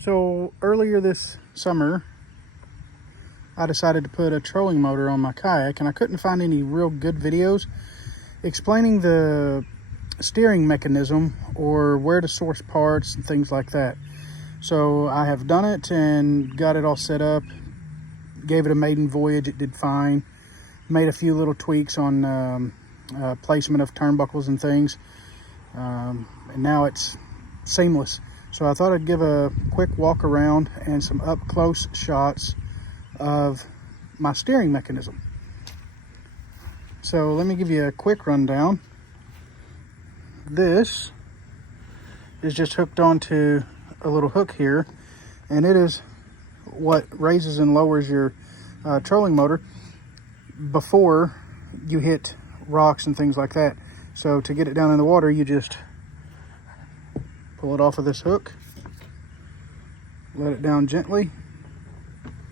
So earlier this summer, I decided to put a trolling motor on my kayak, and I couldn't find any real good videos explaining the steering mechanism or where to source parts and things like that. So I have done it and got it all set up, gave it a maiden voyage. It did fine. Made a few little tweaks on placement of turnbuckles and things, and now it's seamless. So I thought I'd give a quick walk around and some up close shots of my steering mechanism. So let me give you a quick rundown. This is just hooked onto a little hook here, and it is what raises and lowers your trolling motor before you hit rocks and things like that. So to get it down in the water, you just pull it off of this hook, let it down gently,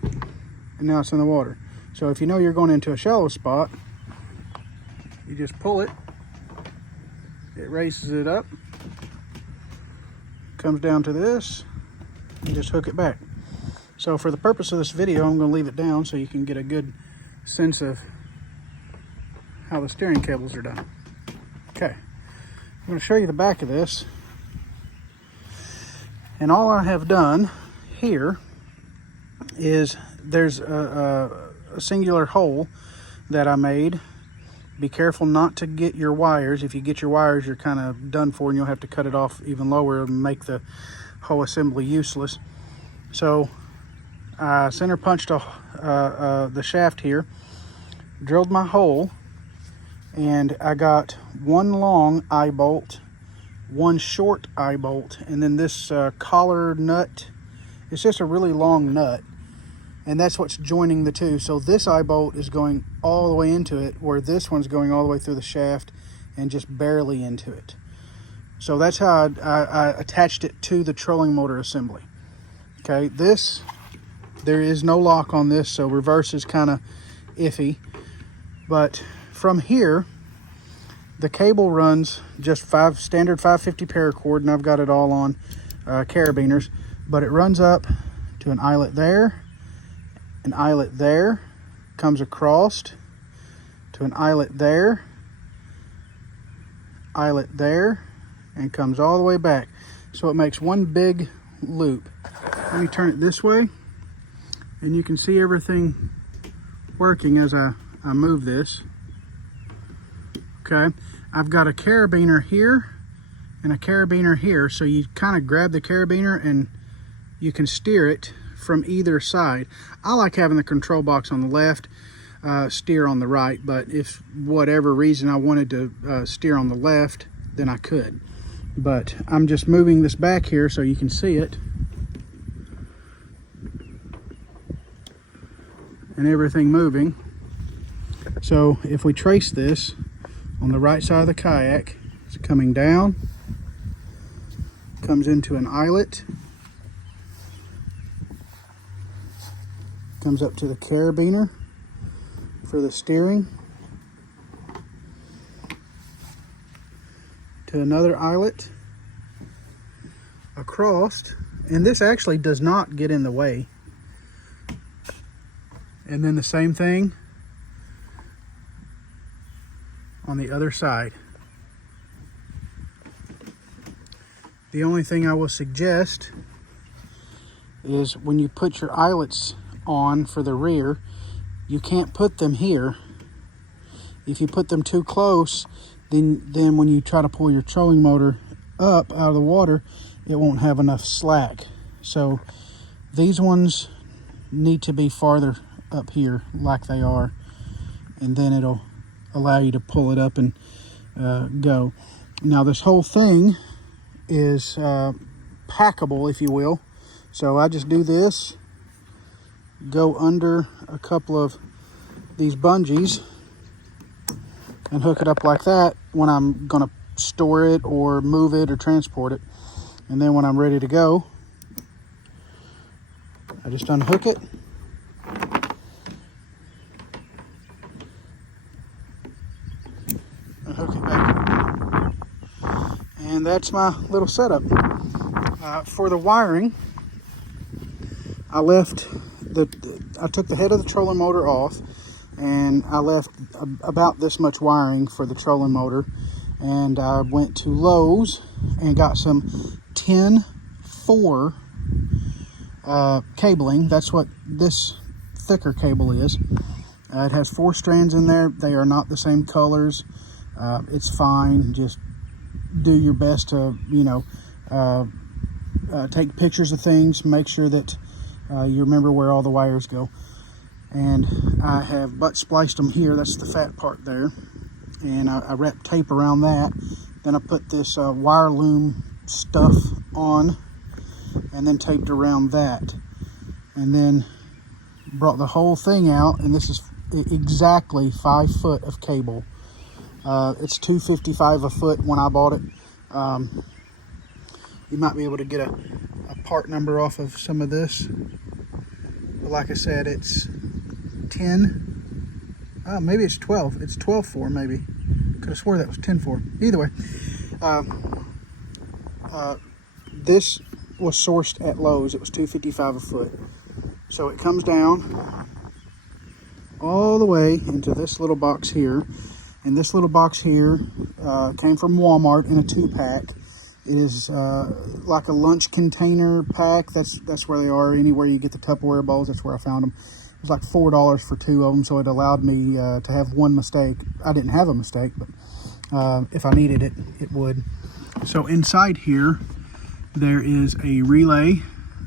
and now it's in the water. So if you know you're going into a shallow spot, you just pull it, it raises it up, comes down to this, and just hook it back. So for the purpose of this video, I'm going to leave it down so you can get a good sense of how the steering cables are done. Okay, I'm going to show you the back of this. And all I have done here is there's a singular hole that I made. Be careful not to get your wires. If you get your wires, you're kind of done for, and you'll have to cut it off even lower and make the whole assembly useless. So I center punched the shaft here, drilled my hole, and I got one long eye bolt, one short eye bolt, and then this collar nut. It's just a really long nut, and that's what's joining the two. So this eye bolt is going all the way into it, where this one's going all the way through the shaft and just barely into it. So that's how I attached it to the trolling motor assembly. Okay, there is no lock on this, so reverse is kind of iffy. But from here, the cable runs just standard 550 paracord, and I've got it all on carabiners, but it runs up to an eyelet there, an eyelet there, comes across to an eyelet there, and comes all the way back. So it makes one big loop. Let me turn it this way, and you can see everything working as I move this. Okay, I've got a carabiner here and a carabiner here, so you kind of grab the carabiner and you can steer it from either side. I like having the control box on the left, steer on the right, but if whatever reason I wanted to steer on the left, then I could. But I'm just moving this back here so you can see it. And everything moving. So if we trace this, on the right side of the kayak, it's coming down, comes into an eyelet, comes up to the carabiner for the steering, to another eyelet, across, and this actually does not get in the way. And then the same thing on the other side. The only thing I will suggest is when you put your eyelets on for the rear, you can't put them here. If you put them too close, then when you try to pull your trolling motor up out of the water, it won't have enough slack. So these ones need to be farther up here like they are, and then it'll allow you to pull it up and go. Now this whole thing is packable, if you will. So I just do this, go under a couple of these bungees and hook it up like that when I'm gonna store it or move it or transport it. And then when I'm ready to go, I just unhook it, and hook it back. And that's my little setup. For the wiring, I left I took the head of the trolling motor off, and I left about this much wiring for the trolling motor, and I went to Lowe's and got some 10-4 cabling. That's what this thicker cable is. It has 4 strands in there. They are not the same colors. It's fine. Just do your best to, you know, take pictures of things, make sure that you remember where all the wires go. And I have butt spliced them here. That's the fat part there. And I wrapped tape around that. Then I put this wire loom stuff on, and then taped around that. And then brought the whole thing out, and this is exactly 5 foot of cable. It's $2.55 a foot when I bought it. You might be able to get a part number off of some of this, but like I said, it's 10, maybe it's 12. It's 12.4 maybe. Could have swore that was 10.4. Either way, this was sourced at Lowe's. It was $2.55 a foot. So it comes down all the way into this little box here. And this little box here came from Walmart in a 2-pack. It is like a lunch container pack. That's where they are. Anywhere you get the Tupperware bowls, that's where I found them. It was like $4 for 2 of them, so it allowed me to have one mistake. I didn't have a mistake, but if I needed it, it would. So inside here, there is a relay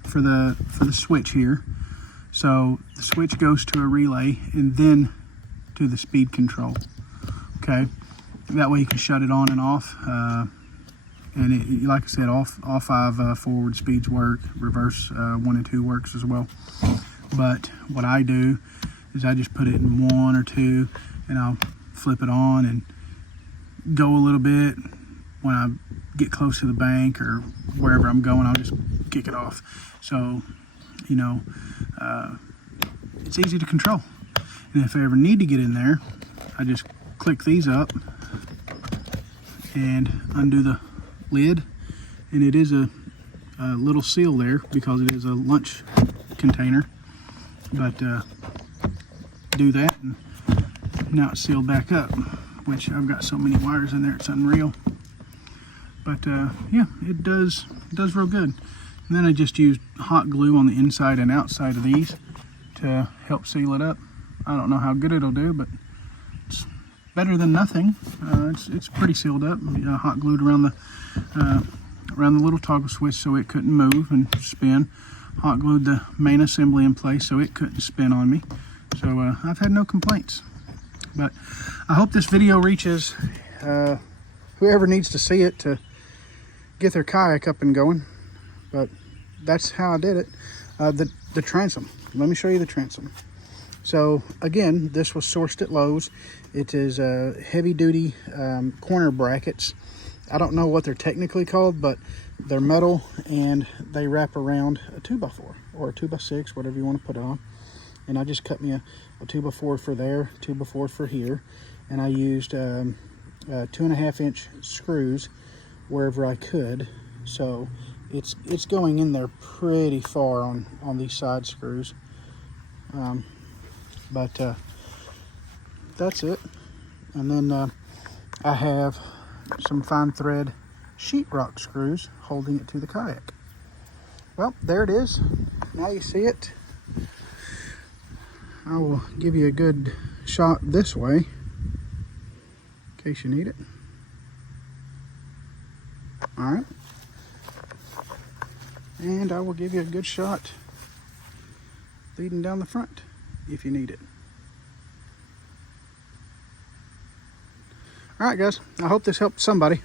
for the switch here. So the switch goes to a relay and then to the speed control. Okay, that way you can shut it on and off. And it, like I said, all 5 forward speeds work. Reverse 1 and 2 works as well. But what I do is I just put it in 1 or 2, and I'll flip it on and go a little bit. When I get close to the bank or wherever I'm going, I'll just kick it off. So, you know, it's easy to control. And if I ever need to get in there, I just click these up and undo the lid, and it is a little seal there because it is a lunch container. But do that, and now it's sealed back up, which I've got so many wires in there it's unreal. But yeah, it does real good. And then I just used hot glue on the inside and outside of these to help seal it up. I don't know how good it'll do, but it's better than nothing. It's pretty sealed up. Hot glued around the little toggle switch so it couldn't move and spin. Hot glued the main assembly in place so it couldn't spin on me. So I've had no complaints. But I hope this video reaches whoever needs to see it to get their kayak up and going. But that's how I did it. The transom. Let me show you the transom. So again, this was sourced at Lowe's. It is heavy duty corner brackets. I don't know what they're technically called, but they're metal and they wrap around a 2x4 or a 2x6, whatever you want to put it on. And I just cut me a 2x4 for there, 2x4 for here. And I used 2.5-inch screws wherever I could. So it's going in there pretty far on these side screws. But that's it. And then I have some fine thread sheetrock screws holding it to the kayak. Well, there it is. Now you see it. I will give you a good shot this way in case you need it. All right. And I will give you a good shot leading down the front if you need it. All right, guys, I hope this helped somebody.